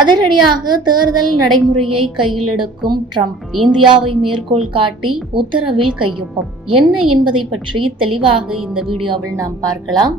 அதிரடியாக தேர்தல் நடைமுறையை கையில் எடுக்கும் ட்ரம்ப் இந்தியாவை மேற்கோள் காட்டி உத்தரவில் கையொப்பம். என்ன என்பதை பற்றி தெளிவாக இந்த வீடியோவில் நாம் பார்க்கலாம்.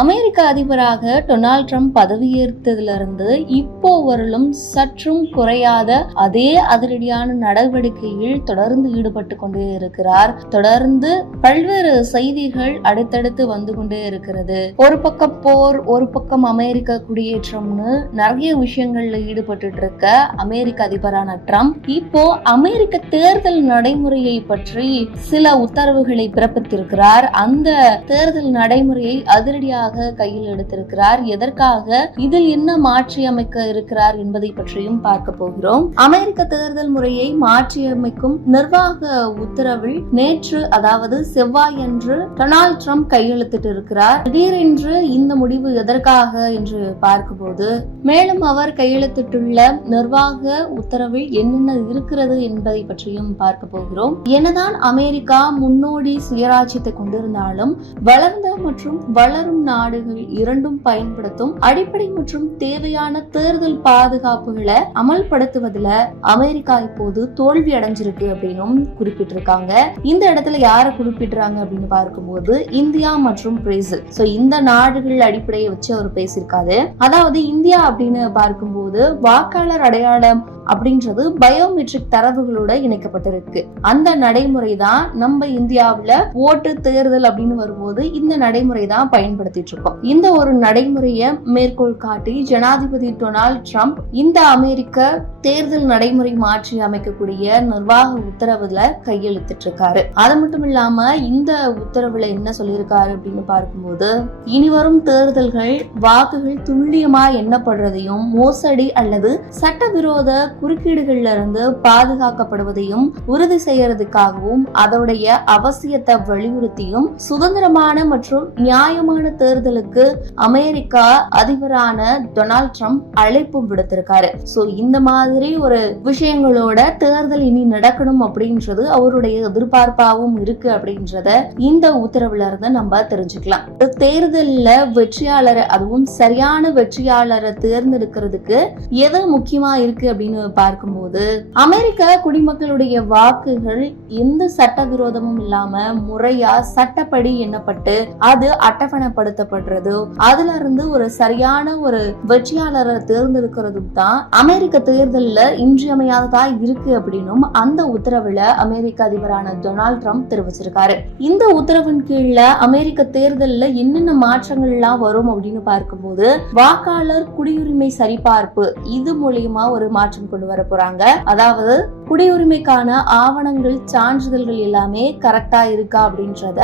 அமெரிக்க அதிபராக டொனால்ட் ட்ரம்ப் பதவியேற்றதிலிருந்து இப்போ வரலும் சற்றும் குறையாத அதே அதிரடியான நடவடிக்கையில் தொடர்ந்து ஈடுபட்டு கொண்டே இருக்கிறார். தொடர்ந்து பல்வேறு செய்திகள் அடுத்தடுத்து வந்து கொண்டே இருக்கிறது. ஒரு பக்கம் போர் ஒரு பக்கம் அமெரிக்க குடியேற்றம்னு நிறைய விஷயங்கள்ல ஈடுபட்டு இருக்க அமெரிக்க அதிபரான ட்ரம்ப் இப்போ அமெரிக்க தேர்தல் நடைமுறையை பற்றி சில உத்தரவுகளை பிறப்பித்திருக்கிறார். அந்த தேர்தல் நடைமுறையை அதிரடியாக கையில் எடுத்திருக்கிறார்? எதற்காக இதில் என்ன மாற்றி அமைக்க இருக்கிறார் என்பதை பற்றியும் பார்க்க போகிறோம். அமெரிக்க தேர்தல் முறையை மாற்றியமைக்கும் நிர்வாக உத்தரவில் நேற்று அதாவது செவ்வாய் செவ்வாயன்று டொனால்ட் ட்ரம்ப் கையெழுத்திட்டு இருக்கிறார். திடீரென்று இந்த முடிவு எதற்காக என்று பார்க்கும்போது மேலும் அவர் கையெழுத்திட்டுள்ள நிர்வாக உத்தரவில் என்னென்ன இருக்கிறது என்பதை பற்றியும் பார்க்க போகிறோம். என்னதான் அமெரிக்கா முன்னோடி சுயராஜ்யத்தை கொண்டிருந்தாலும் வளர்ந்த மற்றும் வளரும் நாடுகள் இரண்டும் பயன்படுத்தும் அடிப்படை மற்றும் தேவையான தேர்தல் பாதுகாப்புகளை அமல்படுத்துவதில் அமெரிக்கா இப்போது தோல்வி அடைஞ்சிருக்கு அப்படின்னும் குறிப்பிட்டிருக்காங்க. இந்த இடத்துல யாரை குறிப்பிடுறாங்க அப்படின்னு பார்க்கும்போது இந்தியா மற்றும் பிரேசில். சோ இந்த நாடுகள் அடிப்படையை வச்சு அவர் பேசியிருக்காரு. அதாவது இந்தியா அப்படின்னு பார்க்கும்போது வாக்காளர் அடையாளம் அப்படின்றது பயோமெட்ரிக் தரவுகளோட இணைக்கப்பட்டிருக்கு. அந்த நடைமுறை தான் நம்ம இந்தியாவில் ஓட்டு தேர்தல் அப்படின்னு வரும்போது இந்த நடைமுறை தான் பயன்படுத்திட்டு இருக்கோம் இந்த ஒரு நடைமுறையை மேற்கோள் காட்டி ஜனாதிபதி டொனால்ட் ட்ரம்ப் இந்த அமெரிக்க தேர்தல் நடைமுறை மாற்றி அமைக்கக்கூடிய நிர்வாக உத்தரவுல கையெழுத்திட்டு இருக்காரு அது மட்டும் இல்லாம இந்த உத்தரவுல என்ன சொல்லியிருக்காரு அப்படின்னு பார்க்கும்போது இனி வரும் தேர்தல்கள் வாக்குகள் துல்லியமா எண்ணப்படுறதையும் மோசடி அல்லது சட்டவிரோத குறுக்கீடுகள்ல இருந்து பாதுகாக்கப்படுவதையும் உறுதி செய்யறதுக்காகவும் அதோடைய அவசியத்தை வலியுறுத்தியும் சுதந்திரமான மற்றும் நியாயமான தேர்தலுக்கு அமெரிக்கா அதிபரான டொனால்ட் ட்ரம்ப் அழைப்பும் விடுத்திருக்காரு. சோ இந்த மாதிரி ஒரு விஷயங்களோட தேர்தல் இனி நடக்கணும் அப்படின்றது அவருடைய எதிர்பார்ப்பாகவும் இருக்கு அப்படின்றத இந்த உத்தரவுல இருந்து நம்ம தெரிஞ்சுக்கலாம். தேர்தல்ல வெற்றியாளரை அதுவும் சரியான வெற்றியாளரை தேர்ந்தெடுக்கிறதுக்கு எது முக்கியமா இருக்கு அப்படின்னு பார்க்கும்போது அமெரிக்க குடிமக்களுடைய வாக்குகள் எந்த சட்டவிரோதமும் இல்லாம முறையா சட்டப்படி எண்ணப்பட்டு அது அட்டவணைப்படுத்தப்படுறது அதுல இருந்து ஒரு சரியான ஒரு வெற்றியாளரை தேர்ந்தெடுக்கிறதும் தான் அமெரிக்க தேர்தலில் இன்றியமையாததா இருக்கு அப்படின்னும் அந்த உத்தரவுல அமெரிக்க அதிபரான டொனால்ட் ட்ரம்ப் தெரிவிச்சிருக்காரு. இந்த உத்தரவின் கீழ அமெரிக்க தேர்தல்ல என்னென்ன மாற்றங்கள் எல்லாம் வரும் அப்படின்னு பார்க்கும்போது வாக்காளர் குடியுரிமை சரிபார்ப்பு இது மூலியமா ஒரு மாற்றம் கொண்டு வர போறாங்க. அதாவது குடியுரிமைக்கான ஆவணங்கள் சான்றிதழ்கள் எல்லாமே கரெக்டா இருக்கா அப்படின்றத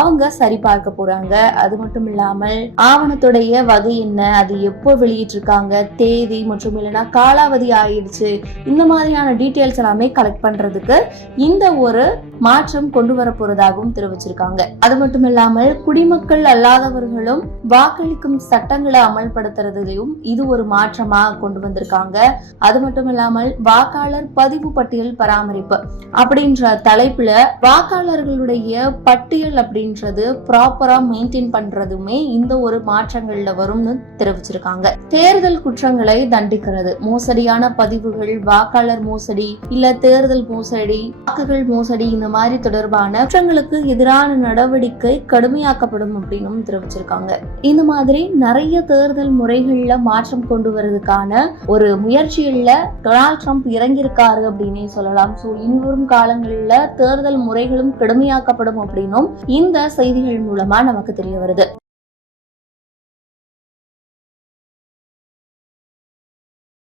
அவங்க சரிபார்க்க போறாங்க. அது மட்டும் இல்லாமல் ஆவணத்துடைய வகை என்ன அது எப்போ வெளியிட்டிருக்காங்க தேதி மற்றும் இல்லைன்னா காலாவதி ஆயிடுச்சு இந்த மாதிரியான டீட்டெயில்ஸ் எல்லாமே கலெக்ட் பண்றதுக்கு இந்த ஒரு மாற்றம் கொண்டு வர போறதாகவும் தெரிவிச்சிருக்காங்க. அது மட்டும் இல்லாமல் குடிமக்கள் அல்லாதவர்களும் வாக்களிக்கும் சட்டங்களை அமல்படுத்துறதுலையும் இது ஒரு மாற்றமா கொண்டு வந்திருக்காங்க. அது மட்டும் இல்லாமல் வாக்காளர் பதிவு பட்டியல் பராமரிப்பு அப்படின்ற தலைப்புல வாக்காளர்களுடைய பட்டியல் அப்படின்றது ப்ராப்பரா மெயின்டைன் பண்றதுமே இந்த ஒரு மாற்றங்கள்ல வரும்னு தெரிவிச்சிருக்காங்க. தேர்தல் குற்றங்களை தண்டிக்கிறது மோசடியான பதிவுகள் வாக்காளர் மோசடி இல்ல தேர்தல் மோசடி வாக்குகள் மோசடி இந்த மாதிரி தொடர்பான குற்றங்களுக்கு எதிரான நடவடிக்கை கடுமையாக்கப்படும் அப்படின்னு தெரிவிச்சிருக்காங்க. இந்த மாதிரி நிறைய தேர்தல் முறைகள்ல மாற்றம் கொண்டு வர்றதுக்கான ஒரு முயற்சியில டொனால்ட் ட்ரம்ப் இறங்கியிருக்காரு அப்படின்னு சொல்லலாம். ஸோ இனிவரும் காலங்களில் தேர்தல் முறைகளும் கடுமையாக்கப்படும் அப்படின்னும் இந்த செய்திகள் மூலமா நமக்கு தெரிய வருது.